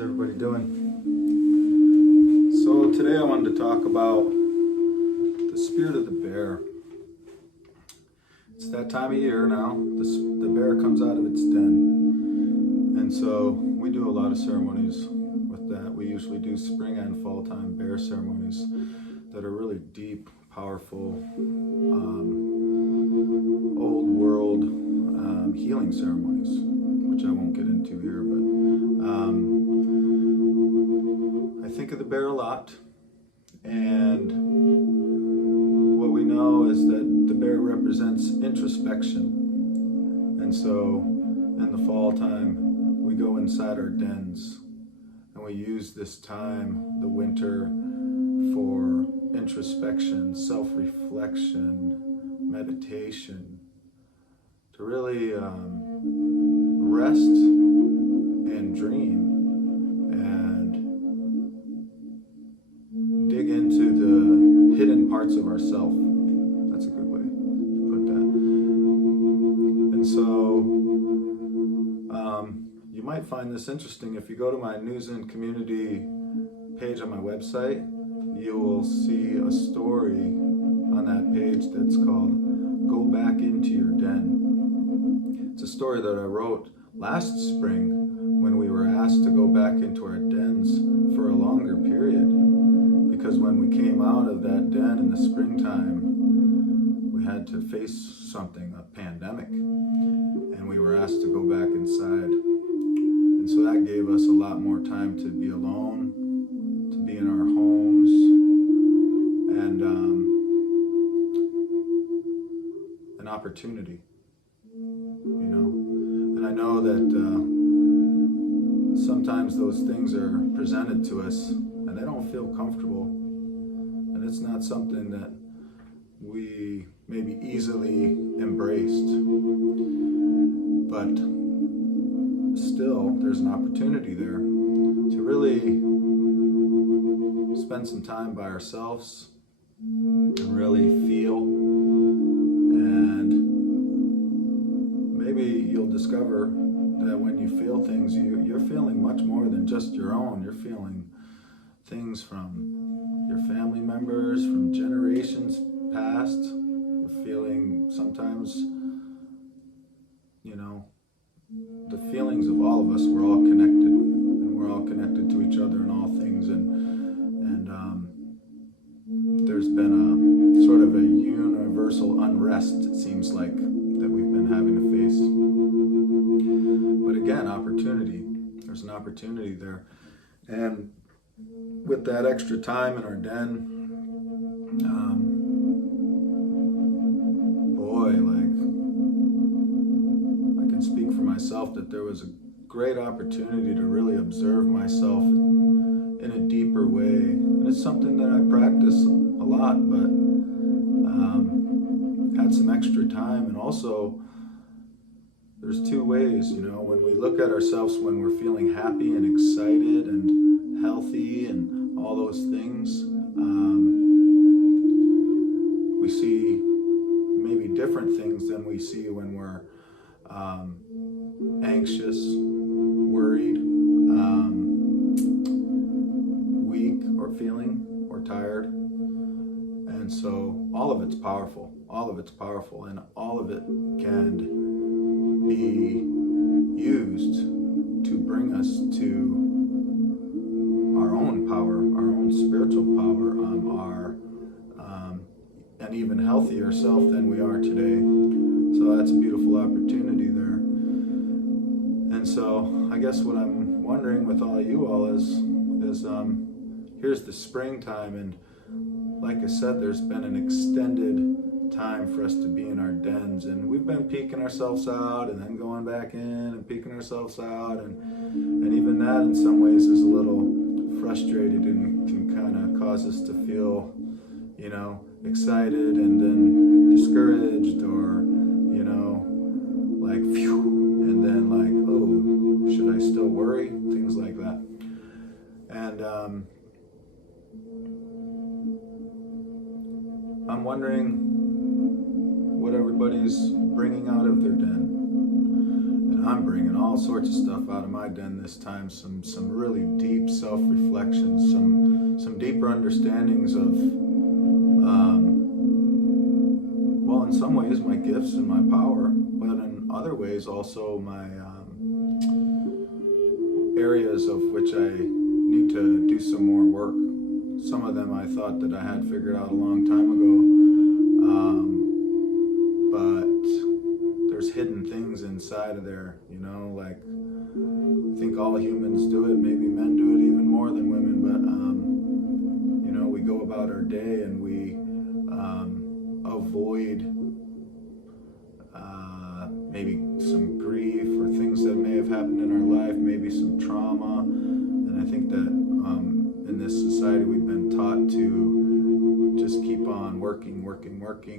How's everybody doing? So today I wanted to talk about the spirit of the bear. It's that time of year now. The bear comes out of its den. And so we do a lot of ceremonies with that. We usually do spring and fall time bear ceremonies that are really deep, powerful, old world healing ceremonies, which I won't get into here, but I think of the bear a lot, and what we know is that the bear represents introspection. And so in the fall time we go inside our dens and we use this time, the winter, for introspection, self-reflection, meditation, to really rest and dream and dig into the hidden parts of ourself. That's a good way to put that. And so you might find this interesting. If you go to my News and Community page on my website, you will see a story on that page that's called Go Back Into Your Den. It's a story that I wrote last spring when we were asked to go back into our dens for a longer period, because when we came out of that den in the springtime, we had to face something, a pandemic, and we were asked to go back inside. And so that gave us a lot more time to be alone, to be in our homes, and an opportunity, you know. And I know that sometimes those things are presented to us and they don't feel comfortable, and it's not something that we maybe easily embraced, but still there's an opportunity there to really spend some time by ourselves and really feel, and maybe you'll discover that when you feel things, you're feeling much more than just your own. You're feeling things from your family members, from generations past. You're feeling sometimes, you know, the feelings of all of us. We're all connected, and we're all connected to each other in all things, and there's been a sort of a universal unrest, it seems like, that we've been having to face. But again, opportunity. There's an opportunity there. And with that extra time in our den, I can speak for myself that there was a great opportunity to really observe myself in a deeper way. And it's something that I practice a lot, but had some extra time. And also, there's two ways, you know, when we look at ourselves when we're feeling happy and excited and healthy and all those things, we see maybe different things than we see when we're anxious, worried, weak, or feeling, or tired. And so all of it's powerful. All of it's powerful, and all of it can be used to bring us to our own power, our own spiritual power, an even healthier self than we are today. So that's a beautiful opportunity there. And so I guess what I'm wondering with all you all is here's the springtime, and like I said, there's been an extended time for us to be in our dens, and we've been peeking ourselves out and then going back in and peeking ourselves out, and even that in some ways is a little frustrated and can kind of cause us to feel, you know, excited and then discouraged, or, you know, like phew, and then like, oh, should I still worry? Things like that. And I'm wondering what everybody's bringing out of their den. And And I'm bringing all sorts of stuff out of my den this time. Some really deep self-reflection, some deeper understandings of, well, in some ways my gifts and my power, but in other ways also my areas of which I need to do some more work. Some of them I thought that I had figured out a long time ago, but there's hidden things inside of there, like I think all humans do it, maybe men do it even more than women, but we go about our day and we avoid maybe some grief or things that may have happened in our life, maybe some trauma. And I think that in this society we've been taught to just keep on working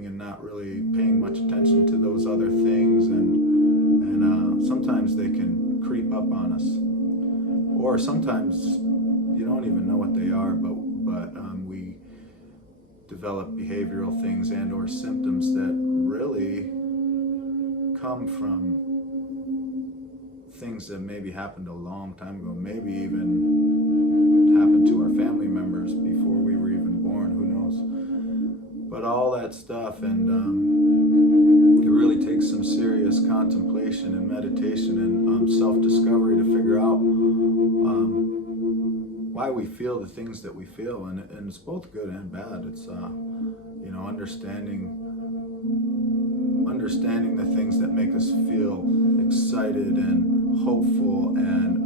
and not really paying much attention to those other things, and sometimes they can creep up on us, or sometimes you don't even know what they are, but we develop behavioral things and or symptoms that really come from things that maybe happened a long time ago, maybe even happened to our family members before we were even born, who knows. But all that stuff, and it really takes some serious contemplation and meditation and self-discovery to figure out why we feel the things that we feel, and it's both good and bad. It's understanding the things that make us feel excited and hopeful and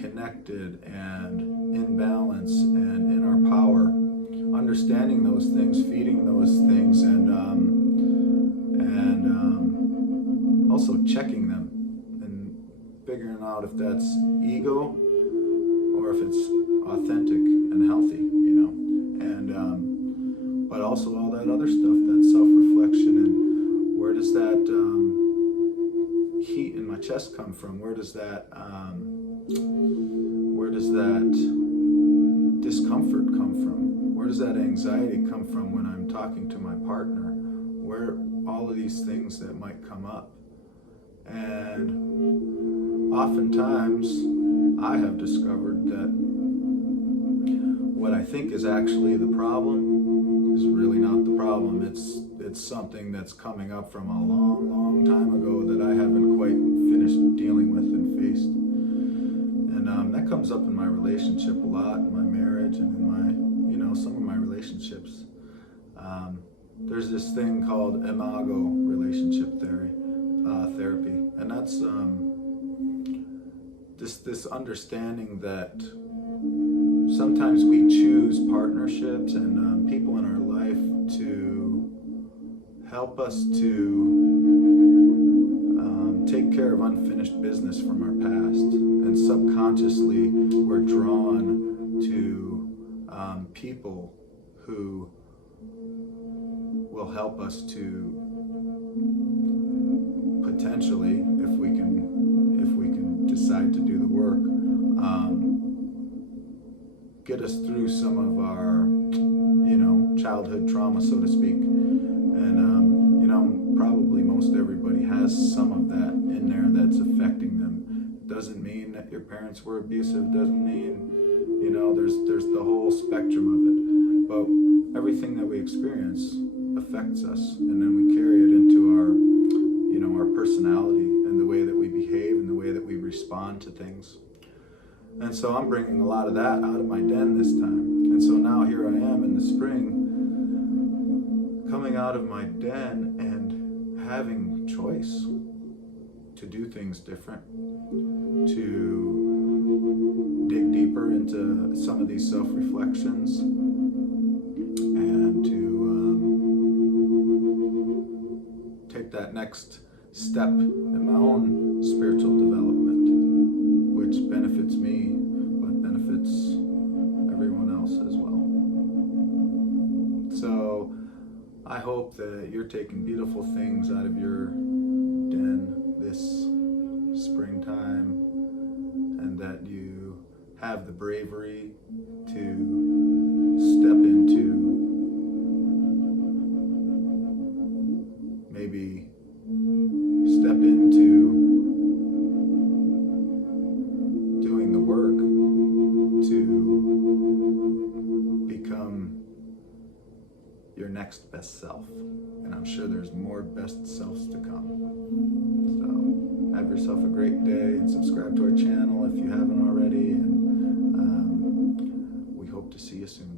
connected and in balance and in our power. Understanding those things, feeding those things, and also checking them and figuring out if that's ego or if it's authentic and healthy, and but also all that other stuff, that self-reflection, and where does that heat in my chest come from? Where does that discomfort come from? Where does that anxiety come from when I'm talking to my partner? Where all of these things that might come up. And oftentimes I have discovered that what I think is actually the problem is really not the problem. It's something that's coming up from a long time ago that I haven't quite finished dealing with and faced. And that comes up in my relationship a lot, in my marriage, and in my, some of my relationships. There's this thing called Imago relationship therapy, and that's this understanding that sometimes we choose partnerships and people in our life to help us to take care of unfinished business from our past, and subconsciously we're drawn to people who will help us to potentially, if we can decide to do the work, get us through some of our childhood trauma, so to speak. And probably most everybody has some of that in there that's affecting them. Doesn't mean that your parents were abusive, doesn't mean, there's the whole spectrum of it. But everything that we experience affects us, and then we carry it into our personality and the way that we behave and the way that we respond to things. And so I'm bringing a lot of that out of my den this time. And so now here I am in the spring, coming out of my den and having choice to do things different, to dig deeper into some of these self-reflections, and to take that next step in my own spiritual development, which benefits me, but benefits everyone else as well. So I hope that you're taking beautiful things out of your den this springtime, and that you have the bravery to step into your next best self. And I'm sure there's more best selves to come. So have yourself a great day, and subscribe to our channel if you haven't already. And we hope to see you soon.